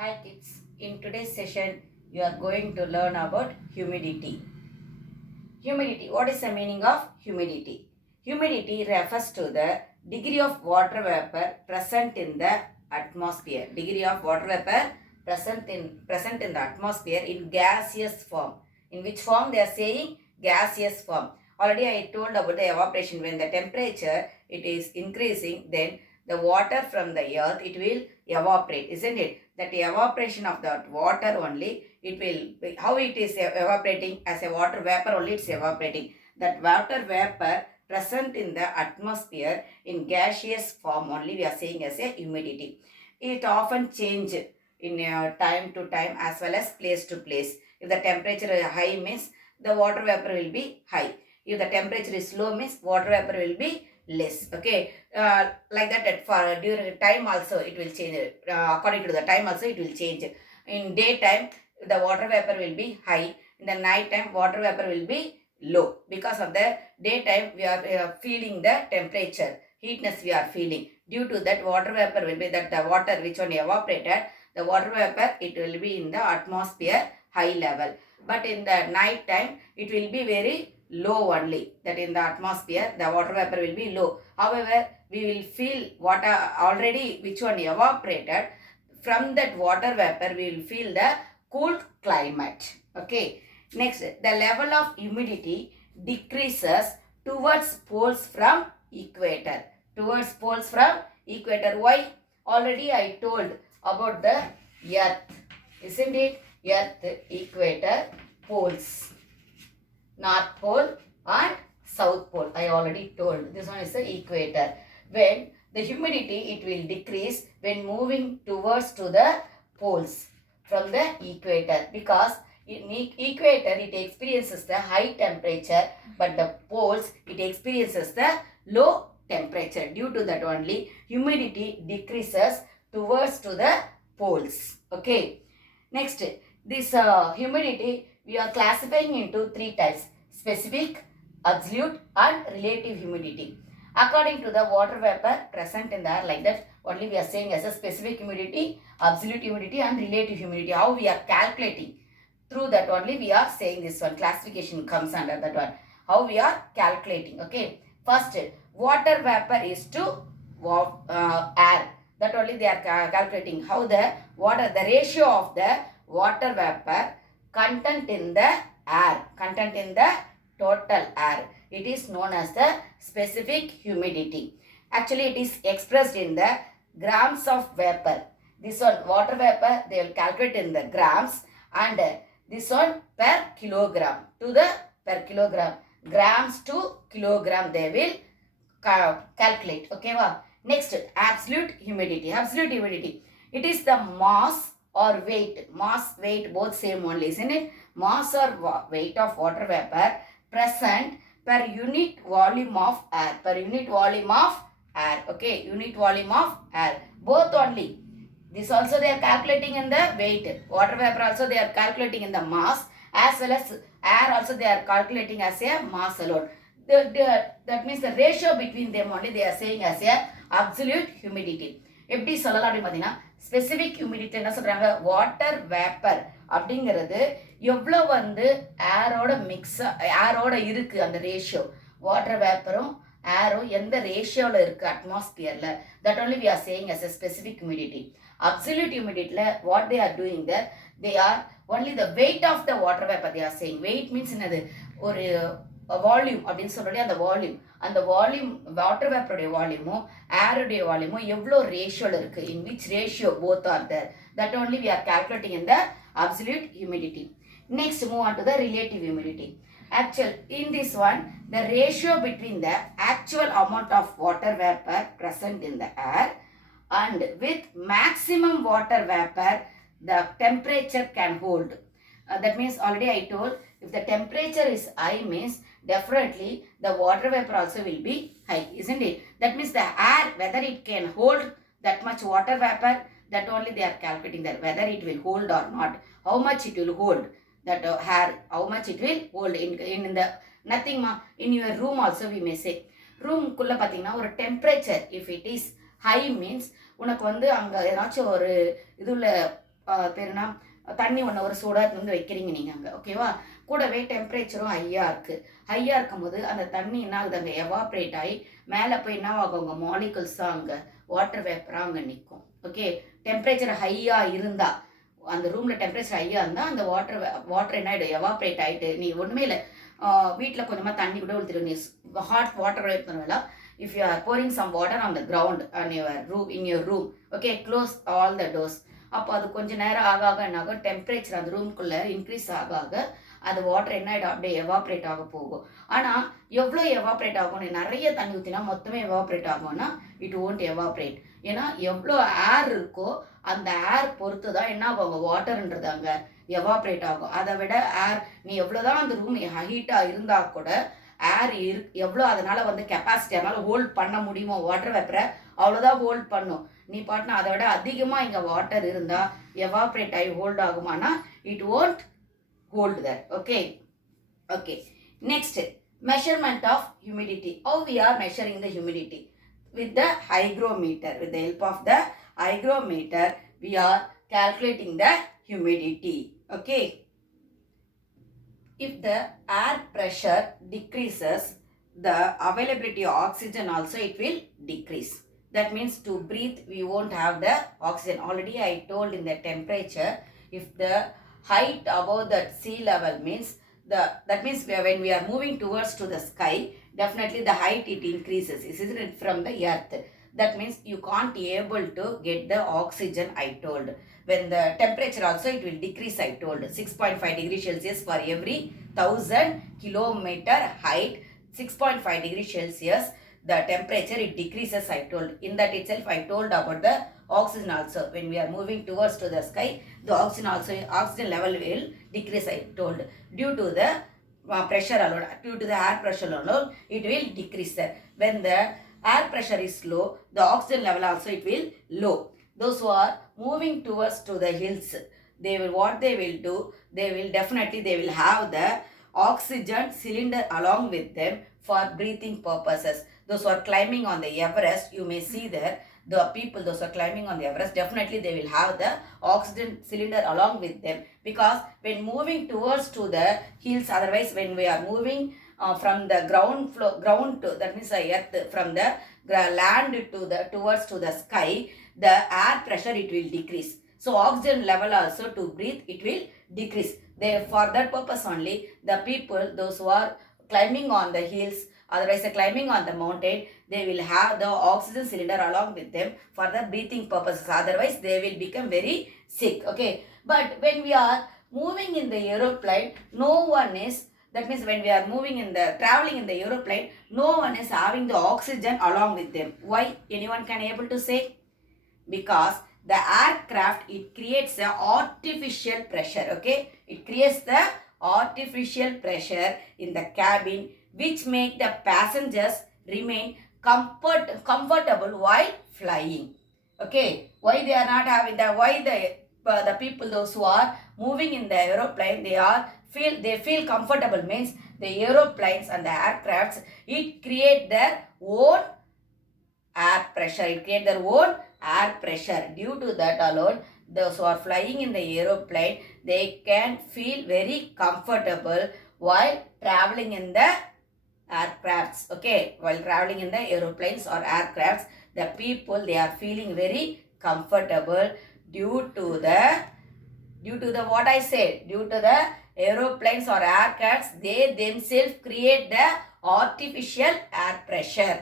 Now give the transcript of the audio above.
Hi kids, in today's session you are going to learn about humidity. Humidity, what is the meaning of humidity? Humidity refers to the degree of water vapor present in the atmosphere. Degree of water vapor present in the atmosphere in gaseous form. In which form they are saying? Gaseous form. Already I told about the evaporation. When the temperature it is increasing, then the water from the earth it will evaporate, isn't it? That evaporation of that water only, it will, how it is evaporating? As a water vapor only it's evaporating. That water vapor present in the atmosphere in gaseous form only we are saying as a humidity. It often change in time to time as well as place to place. If the temperature is high means the water vapor will be high. If the temperature is low means water vapor will be less. Okay, like that for during time also it will change. According to the time also it will change. In daytime the water vapor will be high. In the night time water vapor will be low. Because of the daytime we are feeling the temperature, heatness we are feeling. Due to that water vapor will be that the water which one evaporated, the water vapor it will be in the atmosphere high level. But in the night time it will be very low only. That in the atmosphere the water vapor will be low. However, we will feel water already which one evaporated. From that water vapor we will feel the cool climate. Okay. Next, the level of humidity decreases towards poles from equator. Towards poles from equator. Why? Already I told about the earth. Isn't it? Earth, equator, poles. North pole and south pole. I already told. This one is the equator. When the humidity it will decrease when moving towards to the poles from the equator, because in equator it experiences the high temperature, but the poles it experiences the low temperature. Due to that only humidity decreases towards to the poles. Okay. Next, this humidity we are classifying into three types: specific, absolute and relative humidity. According to the water vapor present in the air, like that only we are saying as a specific humidity, absolute humidity and relative humidity. How we are calculating? Through that only we are saying this one. Classification comes under that one. How we are calculating? Okay. First, water vapor is to air. That only they are calculating. How the water, the ratio of the water vapor content in the air, content in the total air. It is known as the specific humidity. Actually, it is expressed in the grams of vapor. This one, water vapor, they will calculate in the grams, and this one per kilogram to the per kilogram. Grams to kilogram they will calculate. Okay, wow. Next, absolute humidity. Absolute humidity. It is the mass or weight. Mass, weight both same only, isn't it? Mass or weight of water vapor present per unit volume of air. Per unit volume of air. Okay, unit volume of air. Both only. This also they are calculating in the weight. Water vapor also they are calculating in the mass, as well as air also they are calculating as a mass alone. That means the ratio between them only they are saying as a absolute humidity. எப்படி சொல்லலாம் அப்படின்னு பார்த்தீங்கன்னா, specific humidity என்ன சொல்கிறாங்க, water vapour அப்படிங்கிறது எவ்வளோ வந்து ஏரோட ஏரோட இருக்குது அந்த ரேஷியோ. வாட்டர் வேப்பரும் ஏரும் எந்த ரேஷியோவில் இருக்குது அட்மாஸ்பியரில், that only we are saying as a specific humidity. Absolute humidity, what they are doing there, they are only the weight of the water vapor they are saying. Weight means என்னது, ஒரு volume அப்படின்னு சொல்றோம். அந்த volume water வேப்பருடைய வால்யூமும் ஏருடைய வால்யூமும் எவ்வளோ ரேஷியோவில் இருக்குது, in which ratio both are there, that only we are calculating in the absolute humidity. Next, move on to the relative humidity. In this one, the ratio between the actual amount of water vapor present in the air and with maximum water vapor the temperature can hold. That means already I told, if the temperature is high means definitely the water vapor also will be high, isn't it? That means the air, whether it can hold that much water vapor, that only they are calculating that, whether it will hold or not, how much it will hold, that air, how much it will hold in the nothing ma. In your room also we may say, room குள்ள பார்த்தீங்கன்னா ஒரு temperature if it is high means உனக்கு வந்து அங்கே ஏதாச்சும் ஒரு இதுல பேருனா தண்ணி ஒன்று ஒரு சூடாக வந்து வைக்கிறீங்க நீங்கள் அங்கே, ஓகேவா? கூடவே டெம்பரேச்சரும் ஹையாக இருக்குது. ஹையாக இருக்கும்போது அந்த தண்ணி என்ன ஆகுது, அங்கே எவாப்ரேட் ஆகி மேலே போய் என்ன ஆகும், உங்கள் மாலிகுல்ஸ் தான் அங்கே வாட்டர் வேப்பராக அங்கே நிற்கும். ஓகே, டெம்பரேச்சர் ஹையாக இருந்தால், அந்த ரூமில் டெம்பரேச்சர் ஹையாக இருந்தால் அந்த வாட்டர் என்ன ஆகிடும், எவாப்ரேட் ஆகிட்டு. நீ ஒன்றுமே இல்லை, வீட்டில் கொஞ்சமாக தண்ணி கூட ஊற்றிடும். நீ ஹாட் வாட்டர் வேப்பலாம். If you are pouring some water on the ground on your room, in your room, okay, close all the doors. அப்போ அது கொஞ்சம் நேரம் ஆக ஆக என்ன ஆகும், டெம்பரேச்சர் அந்த ரூம்குள்ளே இன்க்ரீஸ் ஆக ஆக அது வாட்டர் என்ன ஆகிடும், அப்படியே எவாப்ரேட் ஆக போகும். ஆனால் எவ்வளோ எவாப்ரேட் ஆகும், நீ நிறைய தண்ணி ஊற்றினா மொத்தமே எவாப்ரேட் ஆகும்னா இட் ஓன்ட் எவாப்ரேட். ஏன்னா எவ்வளோ ஏர் இருக்கோ அந்த ஏர் பொறுத்து தான் என்ன ஆகும், வாட்டர்ன்றது அங்கே எவாப்ரேட் ஆகும். அதை விட ஏர் நீ எவ்வளோதான் அந்த ரூம் ஹீட்டாக இருந்தால் கூட ஏர் எவ்வளோ அதனால் வந்து கெப்பாசிட்டி அதனால் ஹோல்ட் பண்ண முடியுமோ வாட்டர் வேப்பரை அவ்வளோதான் ஹோல்ட் பண்ணும். நீ பாட்டினா அதை விட அதிகமாக இங்கே வாட்டர் இருந்தால் எவாப்ரேட் ஆகி ஹோல்ட் ஆகுமானா it won't hold that. Okay okay next, measurement of humidity. How we are measuring the humidity? with the hygrometer. With the help of the hygrometer we are calculating the humidity. Okay, if the air pressure decreases, the availability of oxygen also it will decrease. That means to breathe we won't have the oxygen. Already I told in the temperature, if the height above that sea level means that means when we are moving towards to the sky, definitely the height it increases, isn't it, from the earth. That means you can't able to get the oxygen, I told. When the temperature also it will decrease, I told. 6.5 degrees Celsius for every 1000 kilometer height, 6.5 degrees Celsius the temperature it decreases, I told. In that itself I told about the oxygen also. When we are moving towards to the sky, the oxygen level will decrease, I told. Due to the pressure alone, due to the air pressure alone, it will decrease. When the air pressure is low, the oxygen level also it will low. Those who are moving towards to the hills, what they will do, they will have the oxygen cylinder along with them for breathing purposes. Those who are climbing on the Everest, you may see there the people, those who are climbing on the Everest, definitely they will have the oxygen cylinder along with them, because when moving towards to the hills, otherwise when we are moving from the ground to, that means the earth, from the land to the towards to the sky, the air pressure it will decrease. So oxygen level also to breathe it will decrease. For that purpose only the people, those who are climbing on the hills, otherwise climbing on the mountain, they will have the oxygen cylinder along with them for the breathing purposes. Otherwise they will become very sick. Okay, but when we are moving in the aeroplane, no one is, that means when we are traveling in the aeroplane, no one is having the oxygen along with them. Why? Anyone can able to say? Because the aircraft it creates a artificial pressure. Okay, it creates the artificial pressure in the cabin, which make the passengers remain comfortable while flying. Okay, why they are not having the people, those who are moving in the aeroplane, they feel comfortable, means the aeroplanes and the aircrafts it create their own air pressure. Due to that alone, those who are flying in the aeroplane, they can feel very comfortable while traveling in the aircrafts. Okay, while traveling in the aeroplanes or aircrafts, the people they are feeling very comfortable due to the what I said, due to the aeroplanes or aircrafts, they themselves create the artificial air pressure.